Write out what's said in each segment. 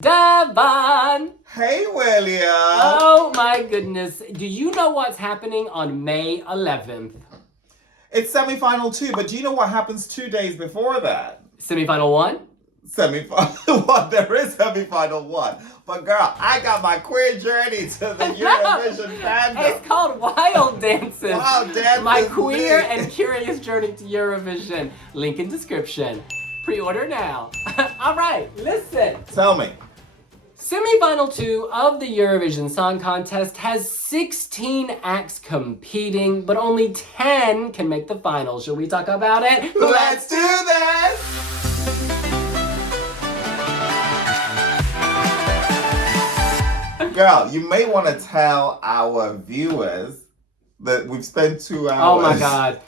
Devon! Hey, William! Oh my goodness. Do you know what's happening on May 11th? It's semi-final 2, but do you know what happens 2 days before that? Semi-final 1? Semi-final 1. There is semi-final 1. But girl, I got my queer journey to the Eurovision fandom. It's called Wild Dances. Wild Dances. My queer and curious journey to Eurovision. Link in description. Pre-order now. All right, listen. Tell me. Semi-final 2 of the Eurovision Song Contest has 16 acts competing, but only 10 can make the final. Should we talk about it? Let's do this! Girl, you may want to tell our viewers that we've spent 2 hours. Oh my God.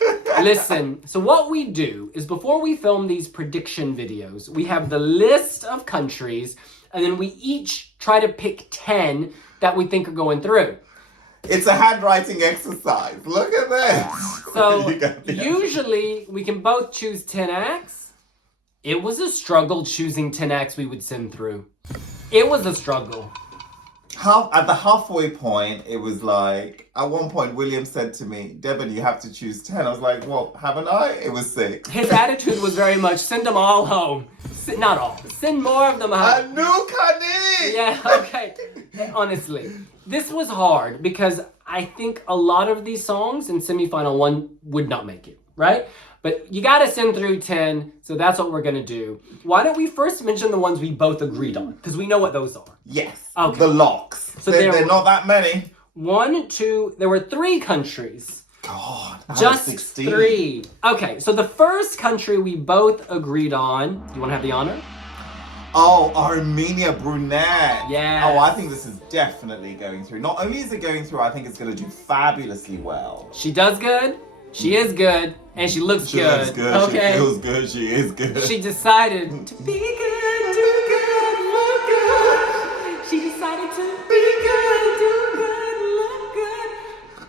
Listen, so what we do is before we film these prediction videos, we have the list of countries, and then we each try to pick 10 that we think are going through. It's a handwriting exercise. Look at this. So usually we can both choose 10 acts. It was a struggle choosing 10 acts we would send through. It was a struggle. At the halfway point, it was like, at one point, William said to me, Devon, you have to choose 10. I was like, well, haven't I? It was 6. His attitude was very much, send them all home. Not all. Send more of them home. Anukani! Yeah, okay. Honestly, this was hard because I think a lot of these songs in semifinal 1 would not make it, right? But you gotta send through 10, so that's what we're gonna do. Why don't we first mention the ones we both agreed on? Because we know what those are. Yes, okay. The locks. So they're not that many. 1, 2, there were 3 countries. God, just 16. 3. Okay, so the first country we both agreed on, do you wanna have the honor? Oh, Armenia brunette. Yeah. Oh, I think this is definitely going through. Not only is it going through, I think it's gonna do fabulously well. She does good. She is good, and she looks good. She looks good, okay. She feels good, she is good. She decided to be good, do good, look good. She decided to be good, do good, look good.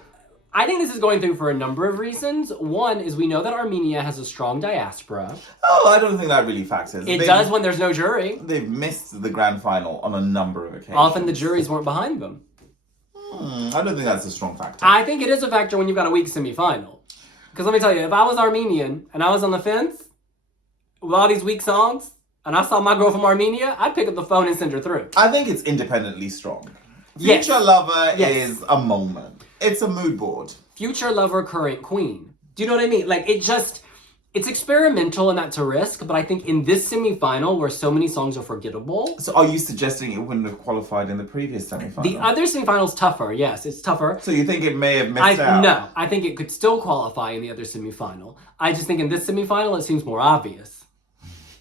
I think this is going through for a number of reasons. One is we know that Armenia has a strong diaspora. Oh, I don't think that really factors. It does when there's no jury. They've missed the grand final on a number of occasions. Often the juries weren't behind them. I don't think that's a strong factor. I think it is a factor when you've got a weak semifinal. Because let me tell you, if I was Armenian and I was on the fence with all these weak songs and I saw my girl from Armenia, I'd pick up the phone and send her through. I think it's independently strong. Yes. Future Lover Yes. is a moment. It's a mood board. Future Lover, Current Queen. Do you know what I mean? Like, it's experimental and that's a risk, but I think in this semifinal where so many songs are forgettable. So are you suggesting it wouldn't have qualified in the previous semifinal? The other semifinal's tougher, yes, it's tougher. So you think it may have missed out? No, I think it could still qualify in the other semifinal. I just think in this semifinal it seems more obvious.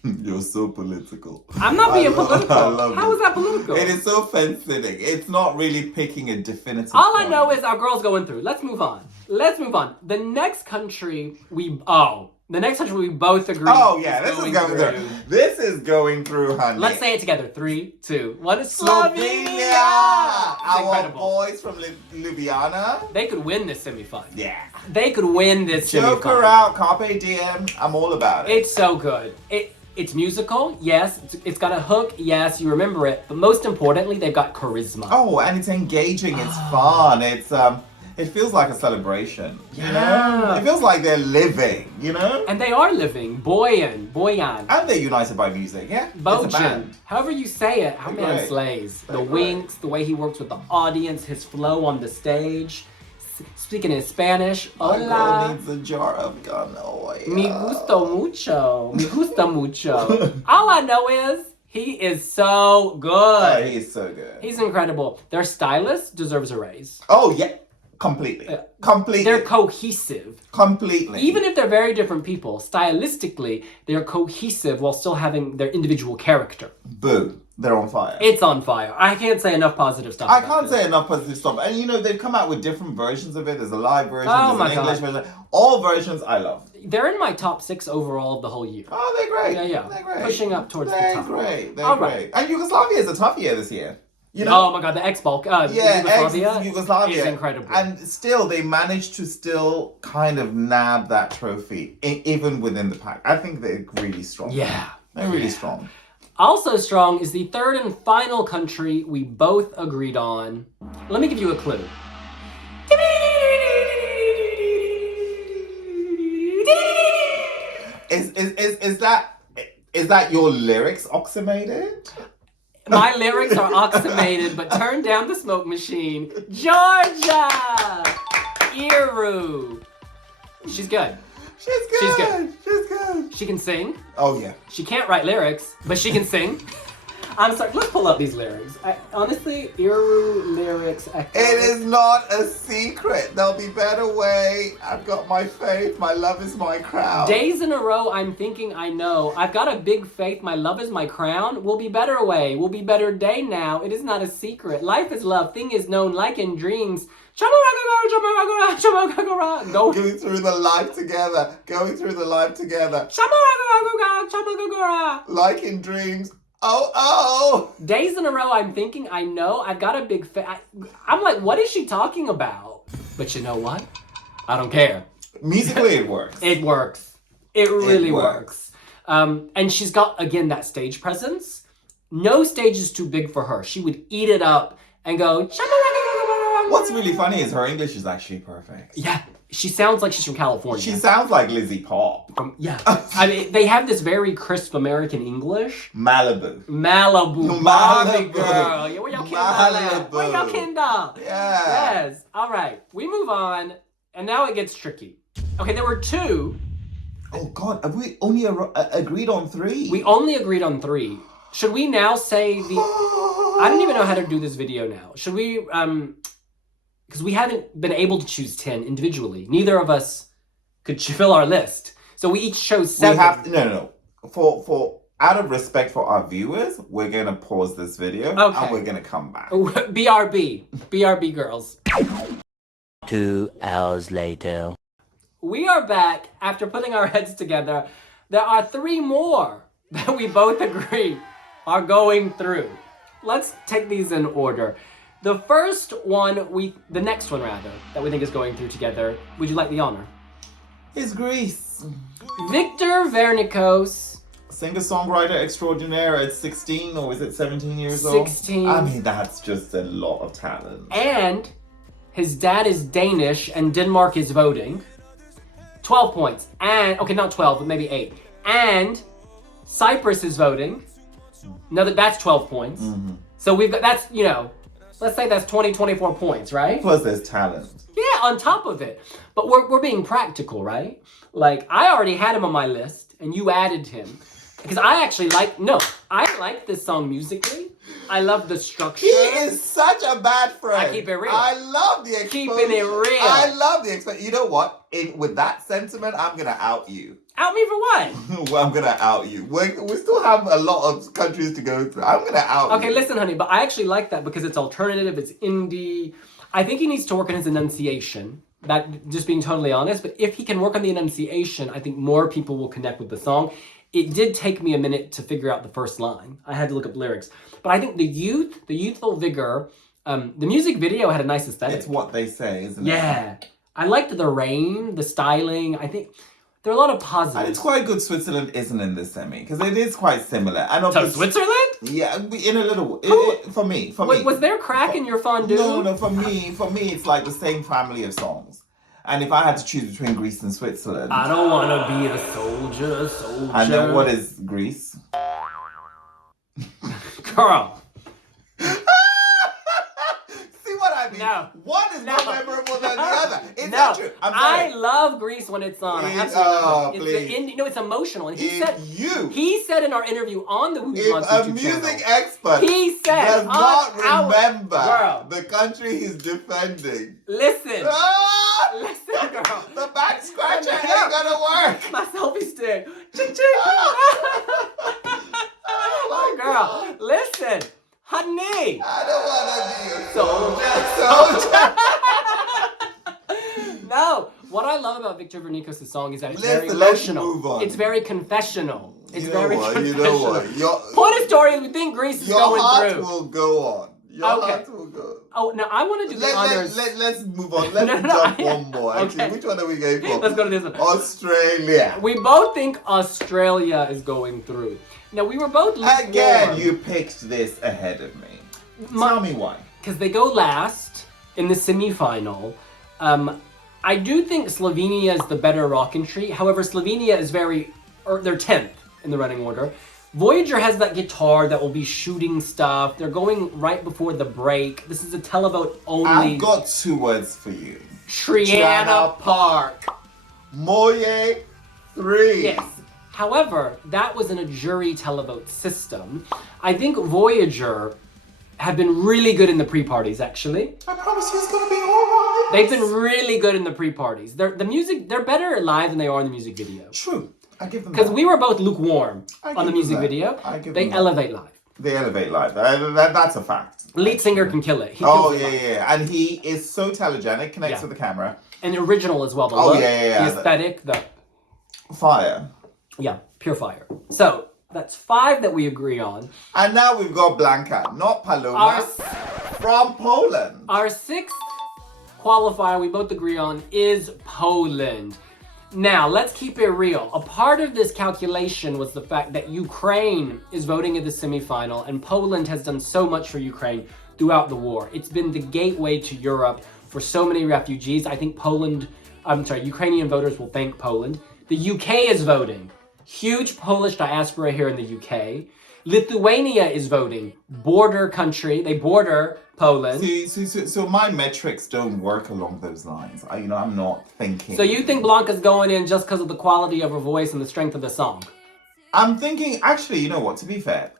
You're so political. I'm not being political. I love How it. is that political? It is so fence-sitting. It's not really picking a definitive All I point. know is our girl's going through. Let's move on. The next country we both agree. Oh yeah, this is going through. This is going through, honey. Let's say it together. 3, 2, 1. Slovenia! Our Incredible. boys from Ljubljana. They could win this semifinal. Yeah. They could win this Joke her semifinal. out, carpe diem. I'm all about it. It's so good. It's musical, yes. It's got a hook, yes. You remember it, but most importantly, they've got charisma. Oh, and it's engaging. It's fun. It's It feels like a celebration. You know? It feels like they're living. You know? And they are living. Boyan. And they're united by music. Yeah. It's a Bojan. band. However you say it, our man great. slays. The They're winks, the way he works with the audience, his flow on the stage. Speaking in Spanish, My girl hola. needs a jar of canola. Me gusta mucho. Me gusta mucho. All I know is he is so good. Oh, he's so good. He's incredible. Their stylist deserves a raise. Oh, yeah. Completely. Completely. They're cohesive. Completely. Even if they're very different people, stylistically, they're cohesive while still having their individual character. Boo. They're on fire. It's on fire. I can't say enough positive stuff. I can't say enough positive stuff. And you know, they've come out with different versions of it. There's a live version, there's an English version. All versions I love. They're in my top 6 overall of the whole year. Oh, they're great. Yeah. They're great. Pushing up towards the top. They're great. They're All great. right. And Yugoslavia is a tough year this year. You know? Oh my God, the Yugoslavia is incredible. And still, they managed to still kind of nab that trophy, even within the pack. I think they're really strong. Yeah. They're really strong. Also strong is the third and final country we both agreed on. Let me give you a clue. Is that your lyrics oxymated? My lyrics are oxymated, but turn down the smoke machine. Georgia! Iru. She's good. She's good. She's good. She's good. She can sing. Oh yeah. She can't write lyrics, but she can sing. I'm sorry, let's pull up these lyrics. Honestly, Iru lyrics. It is not a secret. There'll be better way. I've got my faith. My love is my crown. Days in a row, I'm thinking I know. I've got a big faith. My love is my crown. Will be better way. Will be better day now. It is not a secret. Life is love. Thing is known like in dreams. Go. Going through the life together. Going through the life together. Like in dreams. Oh. Days in a row, I'm thinking I know. I've got a big faith. I'm like, what is she talking about? But you know what? I don't care. Musically, it works. It works. It really works. And she's got, again, that stage presence. No stage is too big for her. She would eat it up and go... What's really funny is her English is actually perfect. Yeah. She sounds like she's from California. She sounds like Lizzie Pop. Yeah. I mean, they have this very crisp American English. Malibu. Barbie girl. Yeah, where your Kindle at? Malibu. Where your Kindle? Yeah. Yes. All right. We move on. And now it gets tricky. Okay, there were two. Oh, God. Have we only agreed on 3? We only agreed on 3. Should we now say the... I don't even know how to do this video now. Should we... Because we haven't been able to choose 10 individually. Neither of us could fill our list. So we each chose 7. We have to, no. For out of respect for our viewers, we're going to pause this video and we're going to come back. BRB. BRB girls. 2 hours later. We are back after putting our heads together. There are 3 more that we both agree are going through. Let's take these in order. The first one, the next one rather, that we think is going through together, would you like the honor? It's Greece. Victor Vernikos. Singer-songwriter extraordinaire at 16, or is it 17 years old? 16. I mean, that's just a lot of talent. And his dad is Danish and Denmark is voting. 12 points. And, okay, not 12, but maybe 8. And Cyprus is voting. That's 12 points. Mm-hmm. So we've got, that's, let's say that's 24 points, right? Plus there's talent. Yeah, on top of it. But we're being practical, right? Like, I already had him on my list, and you added him. Because I like this song musically. I love the structure. He is such a bad friend. I keep it real. I love the exposure. Keeping it real. I love the exposure. You know what? With that sentiment, I'm going to out you. Out me for what? Well, I'm going to out you. We still have a lot of countries to go through. I'm going to out you. Okay, listen, honey, but I actually like that because it's alternative, it's indie. I think he needs to work on his enunciation. That, just being totally honest. But if he can work on the enunciation, I think more people will connect with the song. It did take me a minute to figure out the first line. I had to look up lyrics. But I think the youthful vigor, the music video had a nice aesthetic. It's what they say, isn't it? Yeah. I liked the rain, the styling. I think there are a lot of positives. And it's quite good Switzerland isn't in this semi, because it is quite similar. And to Switzerland? Yeah, in a little for me. Wait, was there crack in your fondue? No, for me, it's like the same family of songs. And if I had to choose between Greece and Switzerland... I don't want to be a soldier. And then what is Greece? Girl. See what I mean? No. One is more memorable than the other. It's not true. I'm sorry. I love Greece when it's on. I absolutely love it. It's emotional. And he said in our interview on the Wiwibloggs YouTube channel, music expert he said does not remember the country he's defending. Listen. Listen, girl. The back scratcher ain't gonna work. My selfie stick. Ching, ching. Oh, girl. Listen. Honey. I don't want to be a soldier. No. What I love about Victor Vernikos' song is that it's very emotional. Let's move on. It's very confessional. It's You know what? Point of story, we think Greece is going Your heart through. will go on. Your heart will go. Oh, now I want to do the honors. Let's move on. Let's jump one more. Actually, which one are we going for? Let's go to this one. Australia. We both think Australia is going through. Now, we were both lukewarm. Again, you picked this ahead of me. Tell me why. Because they go last in the semi-final. I do think Slovenia is the better rock entry. However, Slovenia is they're 10th in the running order. Voyager has that guitar that will be shooting stuff. They're going right before the break. This is a televote only. I've got 2 words for you. Triana Park. Moye 3. Yes. However, that was in a jury televote system. I think Voyager have been really good in the pre-parties, actually. I promise you it's gonna be alright. They've been really good in the pre-parties. They're better live than they are in the music video. True. I give them that. Because we were both lukewarm on the music video. They elevate live. They elevate live. That's a fact. Lead singer can kill it. And he is so telegenic, connects with the camera. And original as well. The look, the aesthetic, the fire. Yeah, pure fire. So that's 5 that we agree on. And now we've got Blanca, not Paloma, from Poland. Our 6th qualifier we both agree on is Poland. Now, let's keep it real. A part of this calculation was the fact that Ukraine is voting in the semifinal, and Poland has done so much for Ukraine throughout the war. It's been the gateway to Europe for so many refugees. I think Ukrainian voters will thank Poland. The UK is voting. Huge Polish diaspora here in the UK. Lithuania is voting. Border country. They border Poland. So my metrics don't work along those lines. I'm not thinking. So you think Blanca's going in just because of the quality of her voice and the strength of the song? I'm thinking, actually, you know what, to be fair,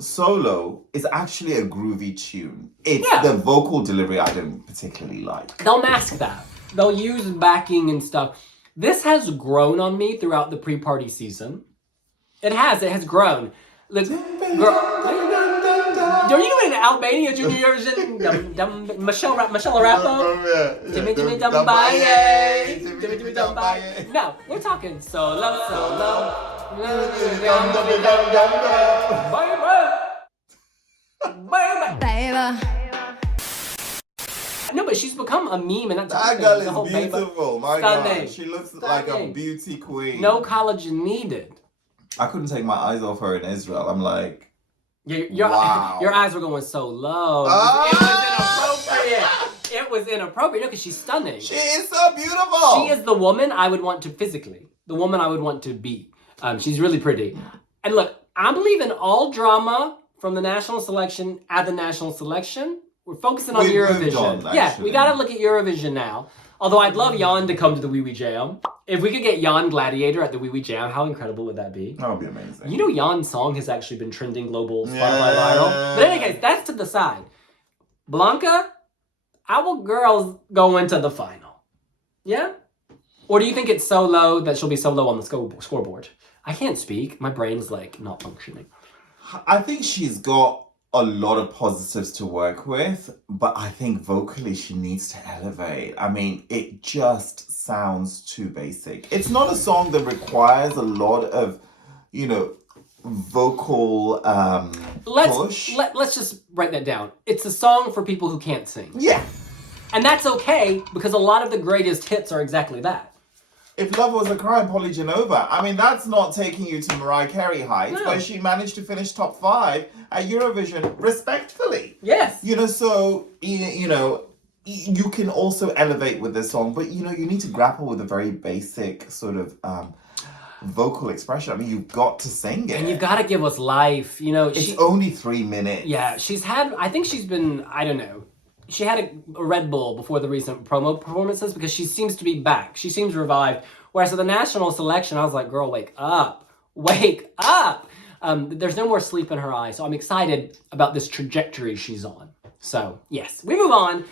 Solo is actually a groovy tune. It's the vocal delivery I don't particularly like. They'll mask that. They'll use backing and stuff. This has grown on me throughout the pre-party season. It has grown. Look, girl, are you doing Albania Junior Eurovision? Michelle Rappo? Jimmy Dumbaye. No, we're talking solo. Baby. No, but she's become a meme, and that's that girl is beautiful. My God, she looks like a beauty queen. No collagen needed. I couldn't take my eyes off her in Israel. I'm like, wow. Your eyes were going so low. It was inappropriate. No, because she's stunning. She is so beautiful. She is the woman I would want to physically. The woman I would want to be. She's really pretty. And look, I'm leaving all drama from the national selection at the national selection. We're focusing on Eurovision. We gotta look at Eurovision now. Although I'd love Jan to come to the Wee Wee Jam. If we could get Jan Gladiator at the Wee Wee Jam, how incredible would that be? That would be amazing. You know Jan's song has actually been trending global Spotify viral. But in any case, that's to the side. Blanca, our girls go into the final. Yeah? Or do you think it's so low that she'll be so low on the scoreboard? I can't speak. My brain's like not functioning. I think she's got a lot of positives to work with, but I think vocally she needs to elevate. I mean, it just sounds too basic. It's not a song that requires a lot of, vocal push. Let's just write that down. It's a song for people who can't sing. Yeah. And that's okay, because a lot of the greatest hits are exactly that. If Love Was a Crime, Polygenova. I mean, that's not taking you to Mariah Carey heights, but she managed to finish top 5 at Eurovision respectfully. Yes. So, you can also elevate with this song, but, you need to grapple with a very basic sort of vocal expression. I mean, you've got to sing it. And you've got to give us life. It's only 3 minutes. Yeah, she had a Red Bull before the recent promo performances because she seems to be back. She seems revived. Whereas at the national selection, I was like, girl, wake up. Wake up. There's no more sleep in her eyes. So I'm excited about this trajectory she's on. So, yes. We move on.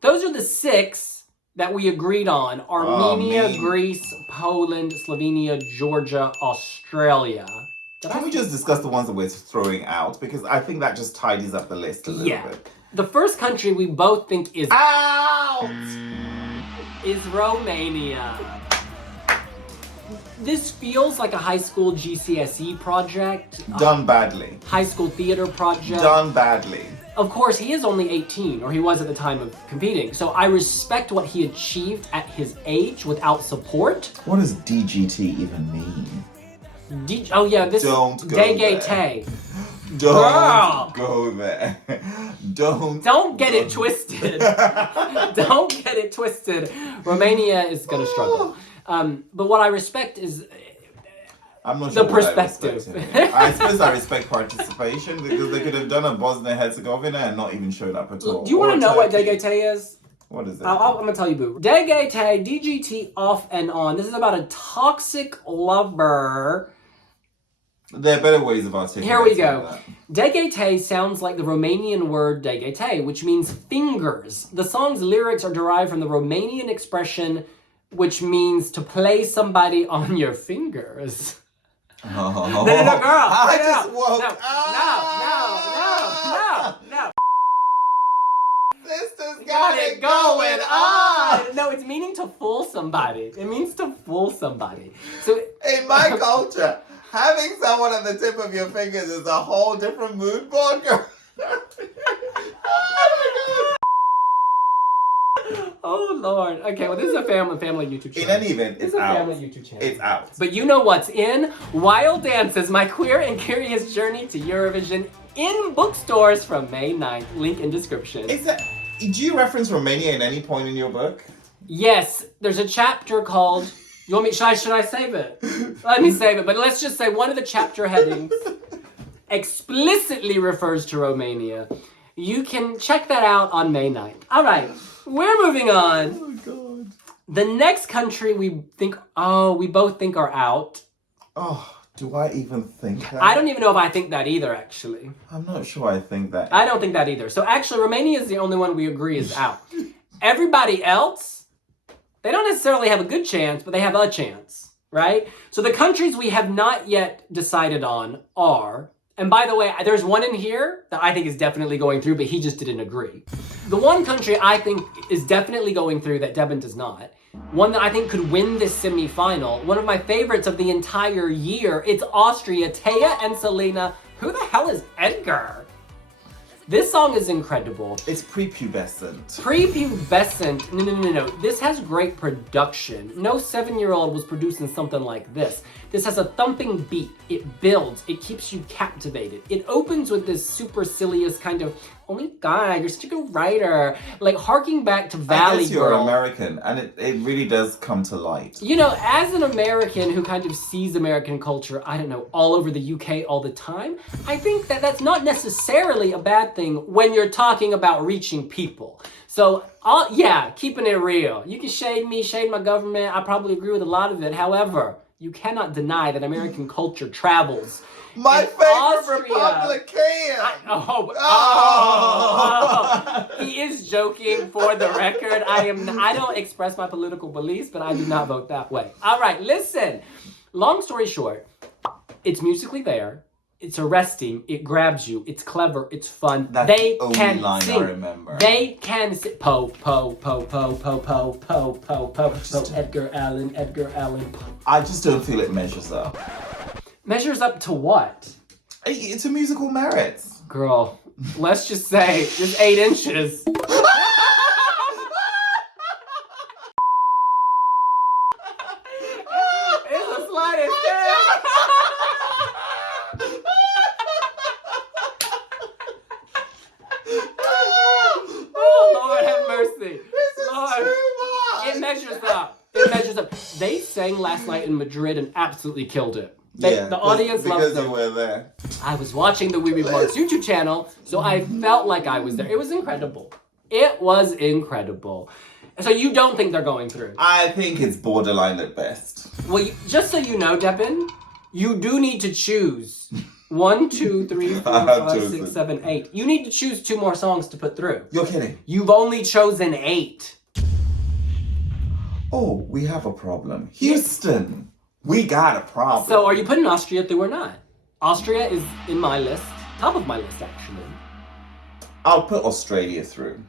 Those are the 6 that we agreed on. Armenia, Greece, Poland, Slovenia, Georgia, Australia. Can we just discuss the ones that we're throwing out? Because I think that just tidies up the list a little bit. The first country we both think is out is Romania. This feels like a high school GCSE project. Done badly. High school theater project. Done badly. Of course, he is only 18, or he was at the time of competing. So I respect what he achieved at his age without support. What does DGT even mean? Oh yeah, this Don't go Degete. Don't go there. Don't get it twisted. Don't get it twisted. Romania is gonna struggle. But what I respect is I'm not the sure perspective. I suppose I respect participation because they could have done a Bosnia Herzegovina and not even showed up at all. Do you want to know what Turkey. Degete is? What is it? I'm gonna tell you, boo. Degete, DGT, off and on. This is about a toxic lover. There are better ways of articulating Here we go. that. Degete sounds like the Romanian word degete, which means fingers. The song's lyrics are derived from the Romanian expression, which means to play somebody on your fingers. Oh. No, girl. I no, just woke no, up. No. Sister's Got it going on. No, it's meaning to fool somebody. It means to fool somebody. So In my culture, having someone at the tip of your fingers is a whole different mood board, girl. oh Lord. Okay, well this is a family YouTube channel. In any event, This it's is a out. family YouTube channel. It's out. But you know what's in? Wild Dances, my queer and curious journey to Eurovision in bookstores from May 9th. Link in description. Do you reference Romania in any point in your book? Yes, there's a chapter called. You want me? Should I save it? Let me save it. But let's just say one of the chapter headings explicitly refers to Romania. You can check that out on May 9th. All right, we're moving on. Oh God. The next country we both think are out. Oh, do I even think that? I don't even know if I think that either, actually. I'm not sure I think that. I don't think that either. So actually, Romania is the only one we agree is out. Everybody else, they don't necessarily have a good chance, but they have a chance, right? So the countries we have not yet decided on are, and by the way, there's one in here that I think is definitely going through, but he just didn't agree. The one country I think is definitely going through that Devin does not, one that I think could win this semi-final, one of my favorites of the entire year, it's Austria, Taya and Selena. Who the hell is Edgar? This song is incredible. It's prepubescent. Prepubescent. No. This has great production. No 7-year-old was producing something like this. This has a thumping beat. It builds. It keeps you captivated. It opens with this supercilious kind of, oh my God, you're such a good writer. Like harking back to Valley I guess you're Girl. American, and it really does come to light. You know, as an American who kind of sees American culture, I don't know, all over the UK all the time, I think that that's not necessarily a bad thing when you're talking about reaching people. So, keeping it real. You can shade me, shade my government. I probably agree with a lot of it. However, you cannot deny that American culture travels. My And favorite Austria- Republican! He is joking for the record. I don't express my political beliefs, but I do not vote that way. All right, listen. Long story short, it's musically there. It's arresting. It grabs you. It's clever. It's fun. That's they the only can line sing. I remember. They can sing. Po. Edgar Allan. I just don't feel it measures up. Measures up to what? It's a musical merits. Girl, let's just say just 8 inches. It's the slightest thing. Oh, Lord have mercy. Lord. It measures up. It measures up. They sang last night in Madrid and absolutely killed it. The audience loved because them. you were there. I was watching the Wiwibloggs YouTube channel, so I felt like I was there. It was incredible. It was incredible. So you don't think they're going through? I think it's borderline at best. Well, just so you know, Devin, you do need to choose 1, 2, 3, 4, 5, 6, 7, 8. You need to choose 2 more songs to put through. You're kidding. You've only chosen 8. Oh, we have a problem. Houston, we got a problem. So are you putting Austria through or not? Austria is in my list, top of my list actually. I'll put Australia through.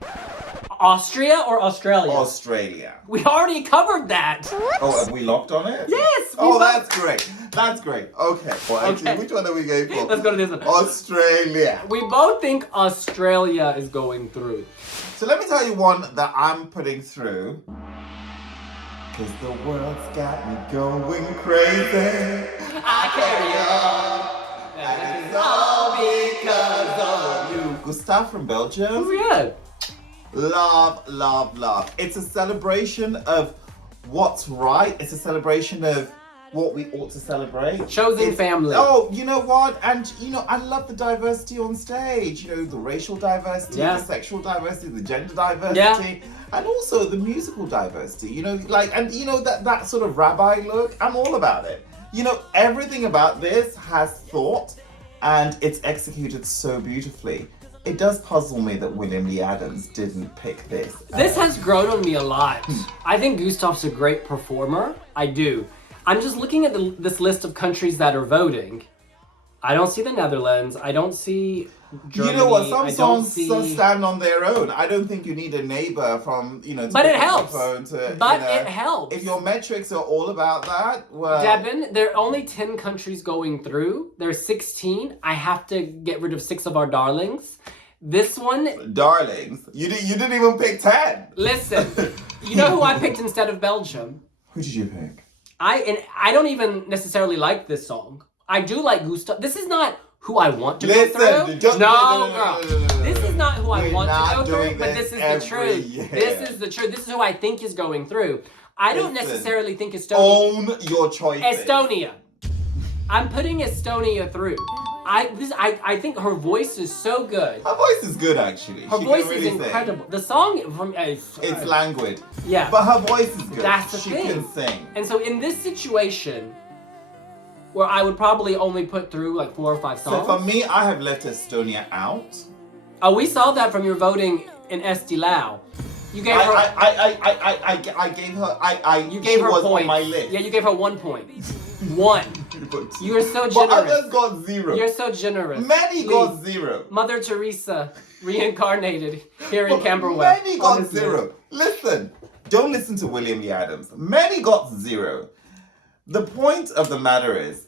Austria or Australia? Australia. We already covered that. Oh, have we locked on it? Yes. Oh, that's great. That's great. Okay. Well, actually, Okay. which one are we going for? Let's go to this one. Australia. We both think Australia is going through. So let me tell you one that I'm putting through. 'Cause the world's got me going crazy. I carry on. And it's all because of you. Gustav from Belgium. Oh, yeah. Love, love, love. It's a celebration of what's right. It's a celebration of what we ought to celebrate. Chosen family. Oh, you know what? And, you know, I love the diversity on stage. You know, the racial diversity, the sexual diversity, the gender diversity, and also the musical diversity. You know, like, and, you know, that sort of rabbi look, I'm all about it. You know, everything about this has thought, and it's executed so beautifully. It does puzzle me that William Lee Adams didn't pick this. This has grown on me a lot. I think Gustav's a great performer. I do. I'm just looking at this list of countries that are voting. I don't see the Netherlands. I don't see Germany. You know what? Some songs stand on their own. I don't think you need a neighbor from, you know, to but pick it up helps. the phone to, but you know, it helps. If your metrics are all about that, well... Devin, there are only 10 countries going through. There's 16. I have to get rid of 6 of our darlings. This one... Darlings? You didn't even pick 10. Listen, you know who I picked instead of Belgium? Who did you pick? I don't even necessarily like this song. I do like Gustav. This is not who I want to go through. No, girl. This is not who I want to go through, but this is the truth. This is the truth. This is who I think is going through. I don't necessarily think Estonia... Own your choices. Estonia. I'm putting Estonia through. I think her voice is so good. Her voice is good, actually. Her voice is incredible. The song from... it's languid. Yeah. But her voice is good. That's the thing. She can sing. And so in this situation, where I would probably only put through like 4 or 5 songs. So for me, I have left Estonia out. Oh, we saw that from your voting in Estilau. You gave her... I gave her... You gave her was points. On my list. Yeah, you gave her 1 point. 1. You are so generous. But others got 0. You're so generous. Many got 0. Mother Teresa reincarnated here in Camberwell. Many got 0. Listen, don't listen to William Lee Adams. Many got 0. The point of the matter is,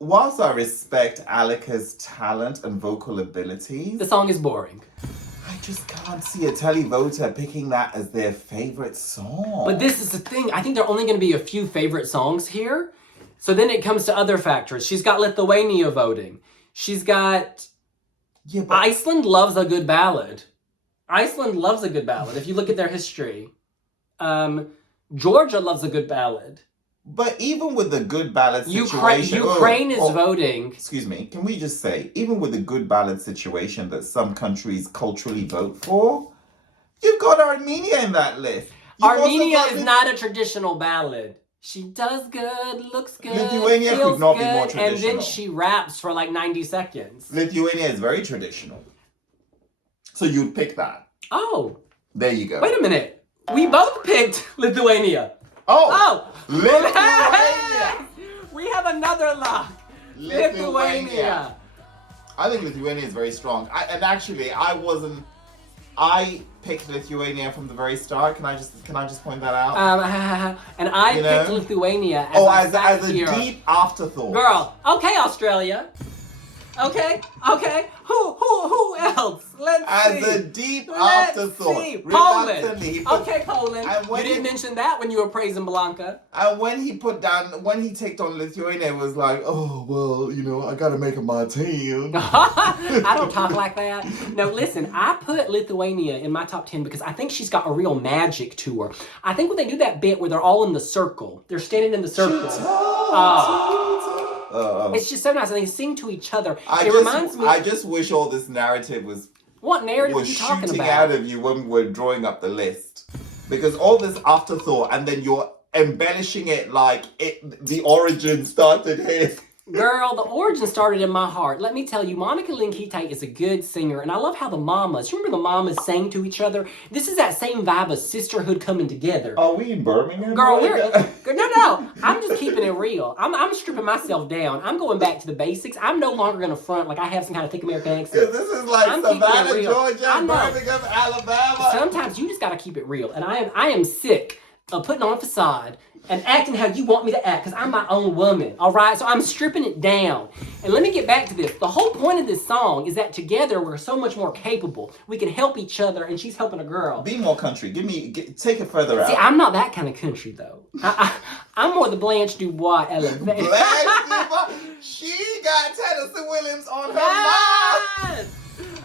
whilst I respect Alika's talent and vocal abilities, the song is boring. I just can't see a televoter picking that as their favorite song. But this is the thing. I think there are only going to be a few favorite songs here. So then it comes to other factors. She's got Lithuania voting. She's got... Yeah, but... Iceland loves a good ballad. Iceland loves a good ballad, if you look at their history. Georgia loves a good ballad. But even with the good ballad situation... Ukraine is voting. Excuse me, can we just say, even with the good ballad situation that some countries culturally vote for, you've got Armenia in that list. Armenia is not a traditional ballad. She does good, looks good, Lithuania could not be more traditional. And then she raps for like 90 seconds. Lithuania is very traditional. So you'd pick that. Oh. There you go. Wait a minute. We both picked Lithuania. Oh. Lithuania. We have another lock. Lithuania. I think Lithuania is very strong. I picked Lithuania from the very start. Can I just point that out? And I picked Lithuania as a deep afterthought. Girl, okay, Australia. Okay. Who else? Let's see. As a deep afterthought. See. Poland. Okay, Poland. You didn't mention that when you were praising Blanca. And when he ticked on Lithuania, it was like, oh, well, you know, I gotta make a Martine. I don't talk like that. No, listen, I put Lithuania in my top 10 because I think she's got a real magic to her. I think when they do that bit where they're all in the circle, they're standing in the circle. It's just so nice, and they sing to each other. Reminds me. I just wish all this narrative was. What narrative are you talking shooting about? out of you when we were drawing up the list, because all this afterthought, and then you're embellishing it like the origin started here. Girl, the origin started in my heart. Let me tell you, Monica Linkite is a good singer, and I love how the mamas, you remember the mamas sang to each other? This is that same vibe of sisterhood coming together. Are we in Birmingham? Girl, no, I'm just keeping it real. I'm stripping myself down. I'm going back to the basics. I'm no longer going to front like I have some kind of thick American accent. This is like Savannah, Georgia, Birmingham, Alabama. Sometimes you just got to keep it real, and I am sick of putting on a facade and acting how you want me to act because I'm my own woman, all right? So I'm stripping it down. And let me get back to this. The whole point of this song is that together we're so much more capable. We can help each other, and she's helping a girl. Be more country. Take it further out. See, I'm not that kind of country, though. I'm more the Blanche Dubois elevator. Blanche Dubois. She got Tennessee Williams on her mind.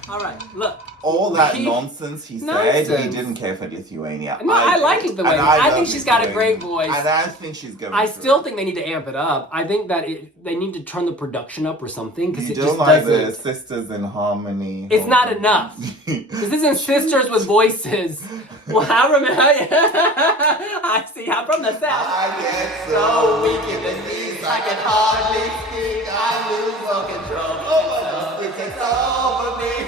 All right, look. All that nonsense he said, he didn't care for Lithuania. No, I like Lithuania. I think she's got a great voice. And I think she's going I still think they need to amp it up. I think that they need to turn the production up or something. You don't like the Sisters in Harmony. It's not enough. This isn't Sisters with Voices. Well, I remember. I see. I'm from the South. I get so weak in the knees, I can hardly speak. I lose all control. It takes over me.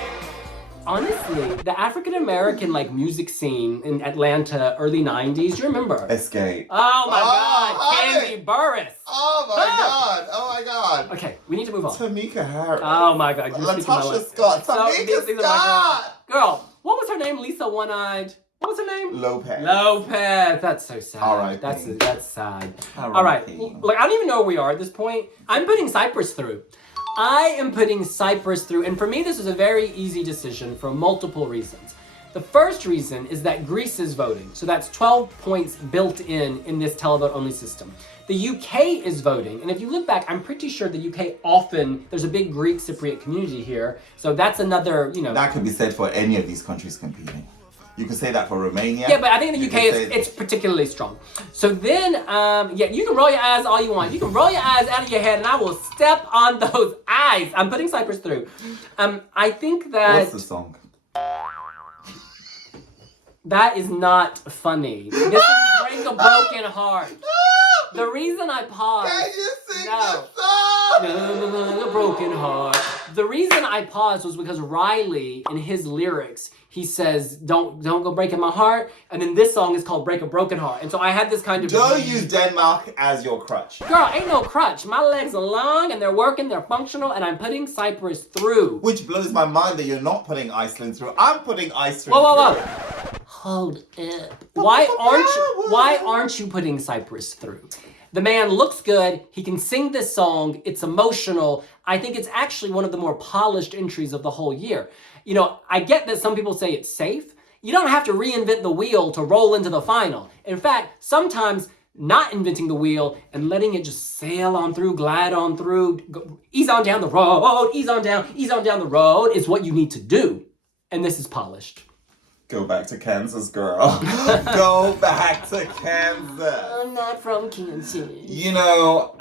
Honestly, the African American music scene in Atlanta, early '90s. You remember? Escape. Oh my God, Candy Burris. Oh my God. Oh my God. Okay, we need to move on. Tamika Harris. Oh my God. Latasha Scott. Tamika Scott. Girl, what was her name? Lisa One-Eyed. What was her name? Lopez. That's so sad. R.I.P. That's sad. R.I.P. All right. Like, I don't even know where we are at this point. I'm putting Cyprus through. I am putting Cyprus through, and for me, this was a very easy decision for multiple reasons. The first reason is that Greece is voting, so that's 12 points built in this televote-only system. The UK is voting, and if you look back, I'm pretty sure the UK there's a big Greek Cypriot community here, so that's another, That could be said for any of these countries competing. You can say that for Romania. Yeah, but I think in the UK it's particularly strong. So then, you can roll your eyes all you want. You can roll your eyes out of your head, and I will step on those eyes. I'm putting Cyprus through. I think that... What's the song? That is not funny. This is Break a Broken Heart. The reason I paused... Can you sing the song? No, broken heart. The reason I paused was because Riley, in his lyrics, he says, don't go breaking my heart. And then this song is called Break a Broken Heart. And so I had this kind of... Don't use Denmark as your crutch. Girl, ain't no crutch. My legs are long and they're working, they're functional, and I'm putting Cyprus through. Which blows my mind that you're not putting Iceland through. I'm putting Iceland whoa. through. Hold up. Why aren't you putting Cyprus through? The man looks good. He can sing this song. It's emotional. I think it's actually one of the more polished entries of the whole year. I get that some people say it's safe. You don't have to reinvent the wheel to roll into the final. In fact, sometimes not inventing the wheel and letting it just sail on through, glide on through, ease on down the road, ease on down the road is what you need to do. And this is polished. Go back to Kansas, girl. Go back to Kansas. I'm not from Kansas.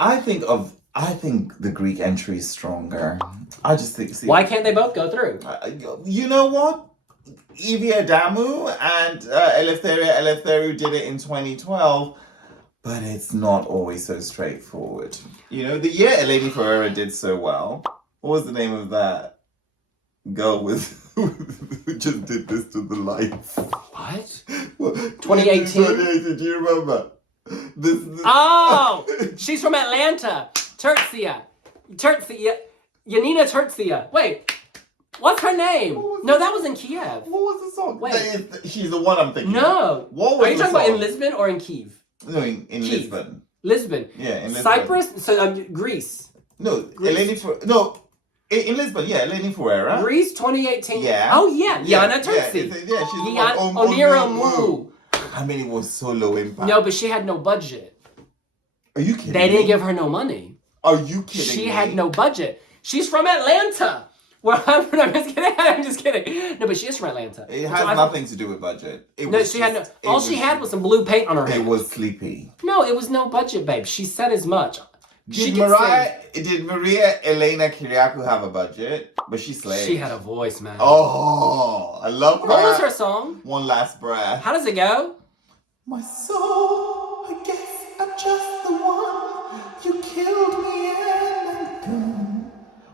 I think the Greek entry is stronger. I just think... Why can't they both go through? You know what? Evie Adamu and Eleftheria did it in 2012, but it's not always so straightforward. The year Eleni Ferreira did so well, what was the name of that girl who just did this to the lights? What? 2018? 2018, do you remember? This. Oh! She's from Atlanta. Tertia. Yanina Tertia. Wait. What's her name? No, that was in Kiev. What was the song? Wait. She's the one I'm thinking. No. What was Are you talking about in Lisbon or in Kiev? No, in Lisbon. Lisbon. Yeah, in Lisbon. Cyprus? So Greece. No, Greece. In Lisbon, Eleni Ferreira. Greece 2018. Yeah. Oh, yeah. Yana Terzi. Yeah, she's the one. Onira Mu. I mean, it was so low impact. No, but she had no budget. Are you kidding They didn't give her no money. Are you kidding She me? had no budget. She's from Atlanta. Well, I'm just kidding. No, but she is from Atlanta. It has nothing to do with budget. She had was some blue paint on her hands. It was sleepy. No, it was no budget, babe. She said as much. Did Maria Elena Kyriakou have a budget? But she slayed. She had a voice, man. Oh, I love her. What was her song? One Last Breath. How does it go? My soul, I guess I'm just the one. You killed me and I'm gone.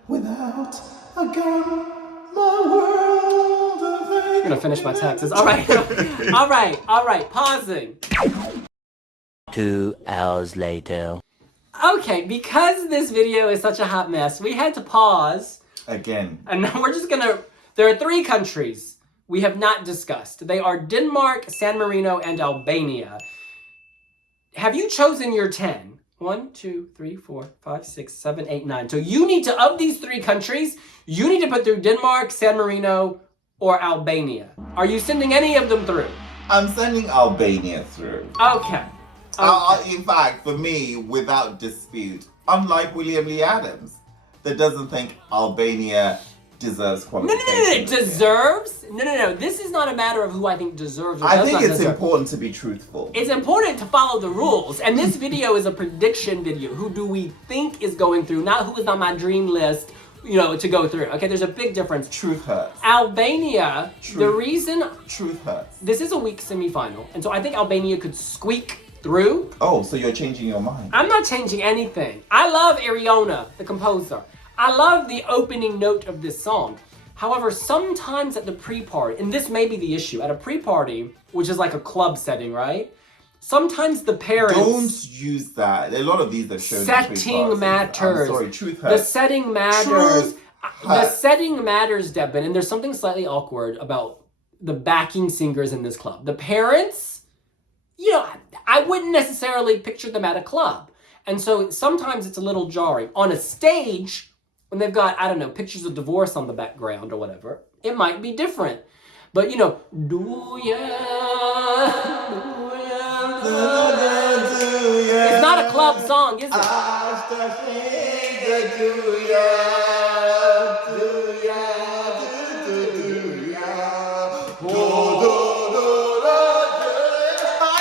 Without a gun, my world of I'm gonna finish my taxes. All right. All right. Pausing. 2 hours later. Okay, because this video is such a hot mess, we had to pause. Again. And now we're just gonna... There are 3 countries we have not discussed. They are Denmark, San Marino, and Albania. have you chosen your 10? 1, 2, 3, 4, 5, 6, 7, 8, 9. So you need to, of these 3 countries, you need to put through Denmark, San Marino, or Albania. Are you sending any of them through? I'm sending Albania through. Okay. In fact, for me, without dispute, unlike William Lee Adams, that doesn't think Albania deserves qualification. No. Deserves? No. This is not a matter of who I think deserves or I does think not it's deserve. important to be truthful. It's important to follow the rules. And this video is a prediction video. Who do we think is going through, not who is on my dream list, to go through. Okay, there's a big difference. Truth hurts. Albania, the reason... Truth hurts. This is a weak semifinal. And so I think Albania could squeak through. Oh, so you're changing your mind. I'm not changing anything. I love Ariona, the composer. I love the opening note of this song. However, sometimes at the pre-party, and this may be the issue, at a pre-party, which is like a club setting, right? Sometimes the parents... Don't use that. A lot of these have shown setting matters. I'm sorry, truth hurts. The setting matters. The setting matters, Devin, and there's something slightly awkward about the backing singers in this club. The parents, I wouldn't necessarily picture them at a club. And so sometimes it's a little jarring. On a stage, when they've got, I don't know, pictures of divorce on the background or whatever, it might be different. But, do ya... It's not a club song, is it? I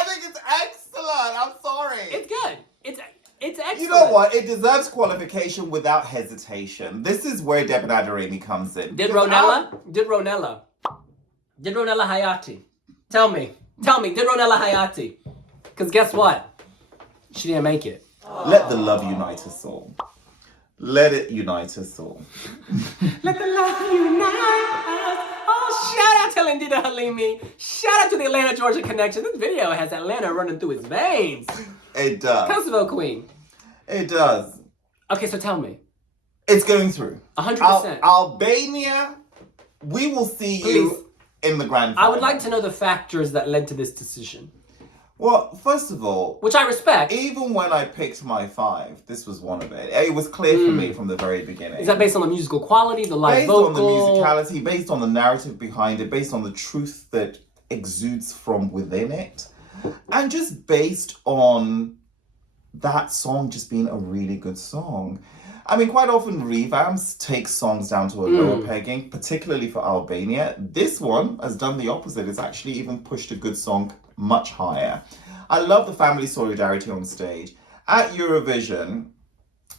think it's excellent. I'm sorry. It's good. It's excellent. You know what? It deserves qualification without hesitation. This is where Deb Nadaremi comes in. Did Ronella Hayati? Tell me, did Ronella Hayati? Because guess what? She didn't make it. Let the love unite us all. Let it unite us all. Let the love unite us. Oh, shout out to Lindita Halimi. Shout out to the Atlanta, Georgia connection. This video has Atlanta running through its veins. It does. Kosovo Queen. It does. Okay, so tell me. It's going through. 100%. Albania, we will see you in the grand final. I would like to know the factors that led to this decision. Well, first of all... Which I respect. Even when I picked my 5, this was one of it. It was clear for me from the very beginning. Is that based on the musical quality, the live vocal? Based on the musicality, based on the narrative behind it, based on the truth that exudes from within it, and just based on that song just being a really good song. I mean, quite often revamps take songs down to a lower pegging, particularly for Albania. This one has done the opposite. It's actually even pushed a good song much higher. I love the family solidarity on stage. At Eurovision,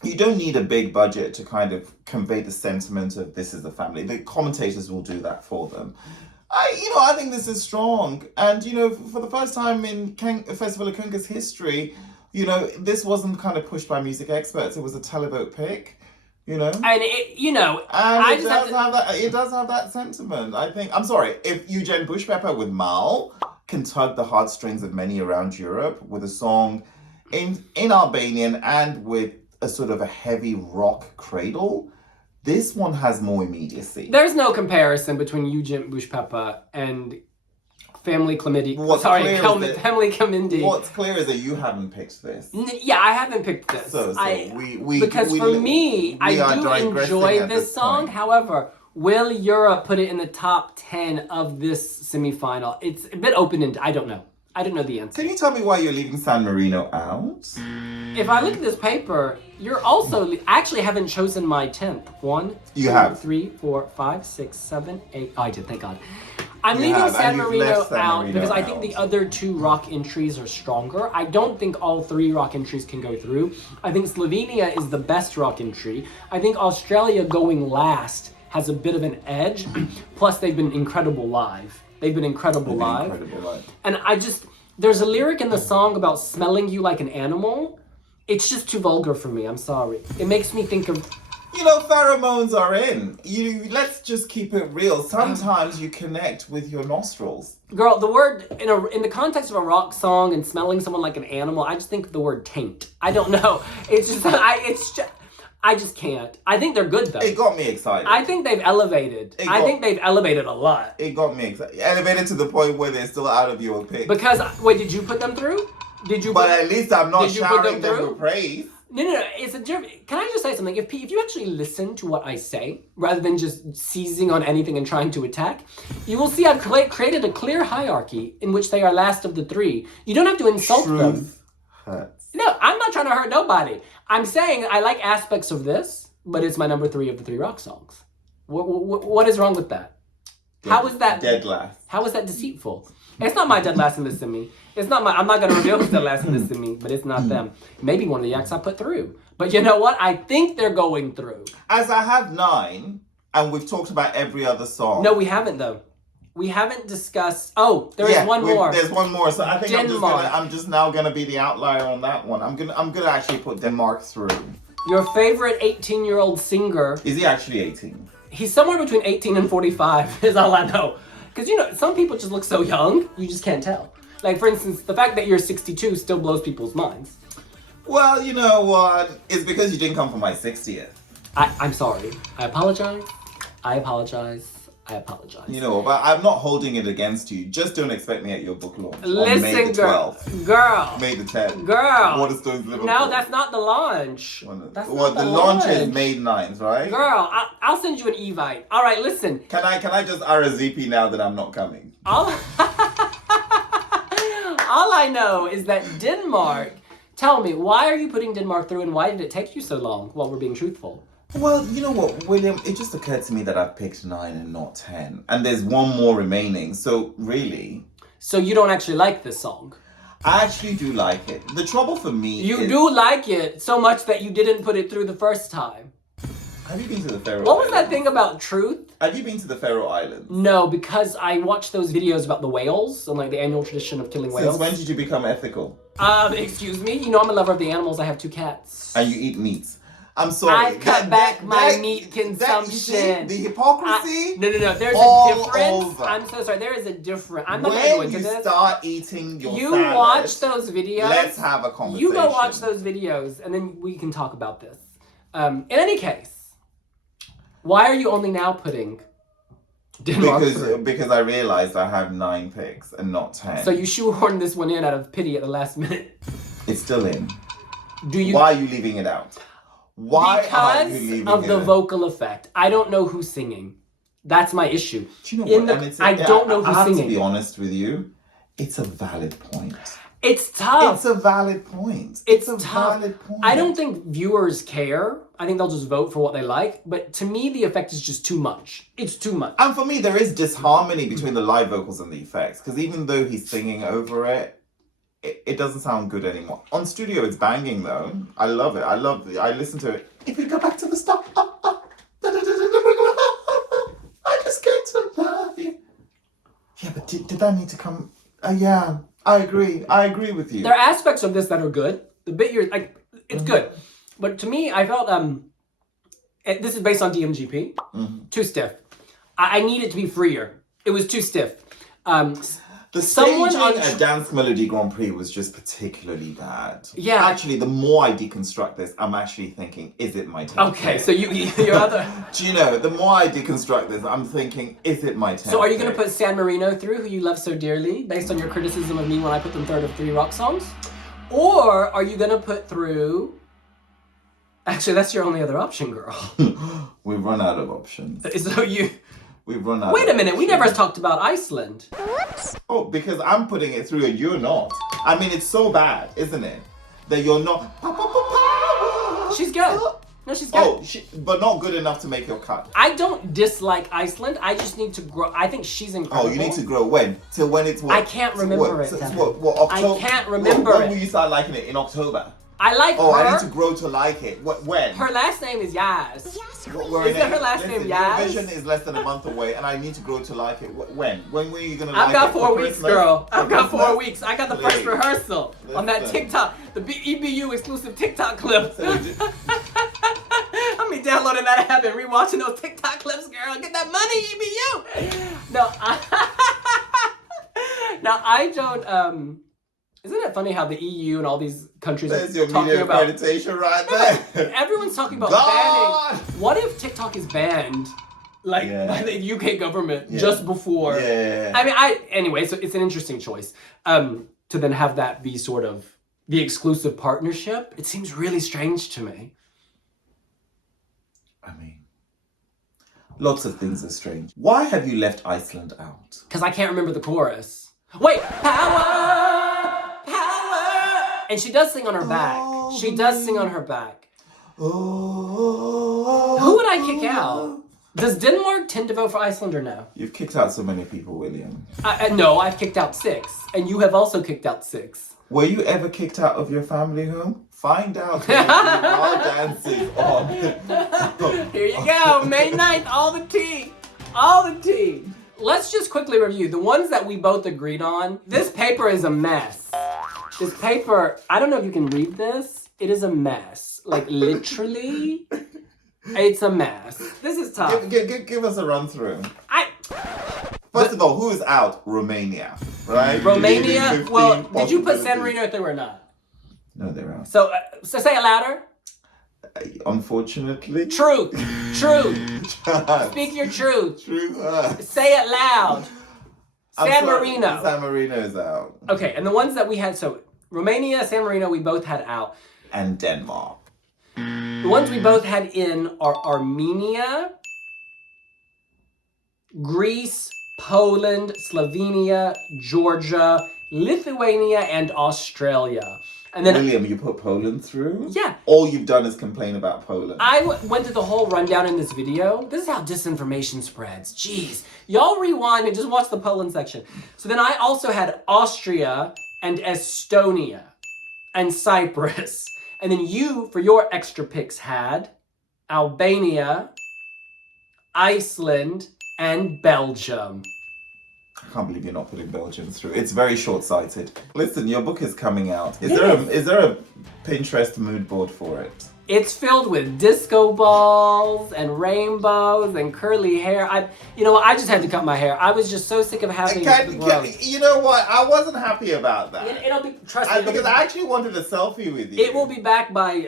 you don't need a big budget to kind of convey the sentiment of this is a family. The commentators will do that for them. I think this is strong. And, for the first time in Festival of Kunga's history, this wasn't kind of pushed by music experts. It was a televote pick, And it does have that sentiment. I think, I'm sorry, if Eugen Bushpepper with Mal can tug the heartstrings of many around Europe with a song in Albanian and with a sort of a heavy rock cradle, this one has more immediacy. There's no comparison between Eugen Bushpepper and Family Clementi. Family Clementi. What's clear is that you haven't picked this. Yeah, I haven't picked this. Because for me, I do enjoy this song. However, will Europe put it in the top 10 of this semifinal? It's a bit open-ended. I don't know. I don't know the answer. Can you tell me why you're leaving San Marino out? If I look at this paper, you're also... I actually haven't chosen my 10th. 1, 2, 3, 4, 5, 6, 7, 8... Oh, I did, thank God. I'm leaving San Marino out because I think the other 2 rock entries are stronger. I don't think all 3 rock entries can go through. I think Slovenia is the best rock entry. I think Australia going last has a bit of an edge. Plus, they've been incredible live. And there's a lyric in the song about smelling you like an animal. It's just too vulgar for me, I'm sorry. It makes me think of... Pheromones are in. Let's just keep it real. Sometimes you connect with your nostrils. Girl, the word, in the context of a rock song and smelling someone like an animal, I just think of the word taint. I don't know. I just can't. I think they're good though. It got me excited. I think they've elevated. I think they've elevated a lot. It got me excited. Elevated to the point where they're still out of your pick. Because, wait, did you put them through? Did you? But at least I'm not Did you put showering them them through? with praise. No. It's a different. Can I just say something? If you actually listen to what I say, rather than just seizing on anything and trying to attack, you will see I've created a clear hierarchy in which they are last of the three. You don't have to insult them. Truth hurts. No, I'm not trying to hurt nobody. I'm saying I like aspects of this, but it's my number 3 of the 3 rock songs. What is wrong with that? How is that dead last? How is that deceitful? It's not my dead last in Listen to Me. It's not my. I'm not gonna reveal who's dead last in Listen to Me, but it's not them. Maybe one of the acts I put through. But you know what? I think they're going through. As I have 9, and we've talked about every other song. No, we haven't though. We haven't discussed. Oh, there is one more. There's one more. So I think Denmark. I'm just now gonna be the outlier on that one. I'm gonna actually put Denmark through. Your favorite 18-year-old singer. Is he actually 18? He's somewhere between 18 and 45. Is all I know. Because, you know, some people just look so young, you just can't tell. Like, for instance, the fact that you're 62 still blows people's minds. Well, you know what? It's because you didn't come for my 60th. I'm sorry. I apologize. I apologize. I apologize. You know, but I'm not holding it against you. Just don't expect me at your book launch on Listen, May the 12th. girl. May the 10th. Girl. Waterstones, Liverpool. No, that's not the launch. That's well, not the launch is May 9th, right? Girl, I'll send you an Evite. All right, listen. Can I just RSVP now that I'm not coming? All I know is that Denmark. Tell me, why are you putting Denmark through, and why did it take you so long? While we're being truthful. Well, you know what, William? It just occurred to me that I've picked 9 and not 10, and there's one more remaining. So really, so you don't actually like this song? I actually do like it. The trouble for me You do like it so much that you didn't put it through the first time. Have you been to the Faroe What was that Islands? thing about truth? Have you been to the Faroe Islands? No, because I watched those videos about the whales and like the annual tradition of killing whales. Since when did you become ethical? Excuse me? You know I'm a lover of the animals. I have 2 cats. And you eat meats. I'm sorry. I've cut back my meat consumption. The hypocrisy? No. There's all a difference. over. I'm so sorry. There is a difference. I'm not going to go When into you this. start eating your You salad, watch those videos. let's have a conversation. You go watch those videos, and then we can talk about this. In any case, why are you only now putting Denmark through? Because I realized I have 9 picks and not 10. So you shoehorned this one in out of pity at the last minute. It's still in. Do you? Why are you leaving it out? Why are you leaving Because of it the in? vocal effect. I don't know who's singing. That's my issue. Do you know what? I don't know who's I have singing. to be honest with you. It's a valid point. It's tough. It's a valid point. It's a tough. valid point. I don't think viewers care. I think they'll just vote for what they like. But to me, the effect is just too much. It's too much. And for me, there is disharmony between the live vocals and the effects. Because even though he's singing over it, it doesn't sound good anymore. On studio, it's banging though. I love it. I listen to it. If you go back to the stop, I just get to love you. Yeah, but did that need to come? Yeah, I agree. I agree with you. There are aspects of this that are good. The bit you're like, it's good. But to me, I felt this is based on DMGP. Too stiff. I need it to be freer. It was too stiff. The someone staging on at Dance Melody Grand Prix was just particularly bad. Yeah. Actually, the more I deconstruct this, I'm actually thinking, is it my 10th Okay, pick? so your other. Do you know, the more I deconstruct this, I'm thinking, is it my 10th So are you going to pick? put San Marino through, who you love so dearly, based on your criticism of me when I put them third of 3 rock songs? Or are you going to put through... Actually, that's your only other option, girl. We've run out of options. So you... We've run out Wait of a minute, we options. never talked about Iceland. Oh, because I'm putting it through and you're not. I mean, it's so bad, isn't it? That you're not... She's good. No, she's good. Oh, but not good enough to make your cut. I don't dislike Iceland. I just need to grow. I think she's incredible. Oh, you need to grow when? Till when it's what? I can't remember it, So Devin. what, October? I can't remember When it. will you start liking it? In October? I like Oh, her. I need to grow to like it. When? Her last name is Yaz. We're Isn't her last name Yaz? Eurovision is less than a month away, and I need to grow to like it. When? When were you gonna I've like got it? 4 For weeks, Christmas? girl. I've For got 4 Christmas? weeks. I got the first Please. rehearsal on that Listen. TikTok, the EBU exclusive TikTok clip. So we did- I'm be downloading that app and rewatching those TikTok clips, girl. Get that money, EBU. No, I don't. Isn't it funny how the EU and all these countries There's are your talking media about? accreditation right there. Everyone's talking about God! banning. What if TikTok is banned, like Yeah. by the UK government Yeah. just before? Yeah. I mean, anyway, so it's an interesting choice to then have that be sort of the exclusive partnership, it seems really strange to me. I mean, lots of things are strange. Why have you left Iceland out? Because I can't remember the chorus. Wait, power, power. And she does sing on her back. She does sing on her back. Oh, Who would I kick out? Does Denmark tend to vote for Iceland or no? You've kicked out so many people, William. No, I've kicked out 6. And you have also kicked out 6. Were you ever kicked out of your family home? Find out when our dances on. Here you go, May 9th, all the tea. All the tea. Let's just quickly review the ones that we both agreed on. This paper is a mess. This paper, I don't know if you can read this. It is a mess. Like literally, it's a mess. This is tough. Give us a run through. First of all, who is out? Romania, right? Romania. Well, did you put San Marino through or not? No, they're out. So say it louder. Unfortunately. Truth. Speak your truth. Truth. Say it loud. San Marino. San Marino is out. Okay, and the ones that we had, so Romania, San Marino, we both had out. And Denmark. The ones we both had in are Armenia, Greece, Poland, Slovenia, Georgia, Lithuania, and Australia. And then William, you put Poland through? Yeah. All you've done is complain about Poland. I went through the whole rundown in this video. This is how disinformation spreads. Jeez. Y'all rewind and just watch the Poland section. So then I also had Austria and Estonia and Cyprus. And then you, for your extra picks, had Albania, Iceland, and Belgium. I can't believe you're not putting Belgium through. It's very short-sighted. Listen, your book is coming out. Is there a Pinterest mood board for it? It's filled with disco balls and rainbows and curly hair. You know what? I just had to cut my hair. I was just so sick of having You know what? I wasn't happy about that. It'll be, trust me. Because I actually wanted a selfie with you. It will be back by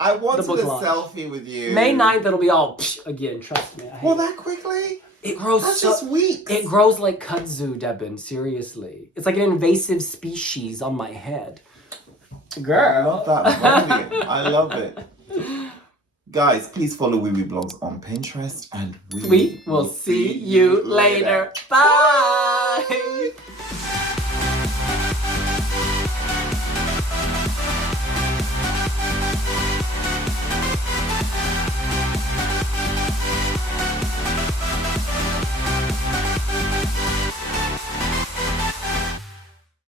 I wanted the book a launch. selfie with you. May 9th, it'll be all again. Trust me. Well, that quickly? It grows That's just weeks. It grows like kudzu, Debin. Seriously, it's like an invasive species on my head. Girl, I love that. Brilliant. I love it. Guys, please follow Wiwibloggs on Pinterest, and we will see you later. Bye.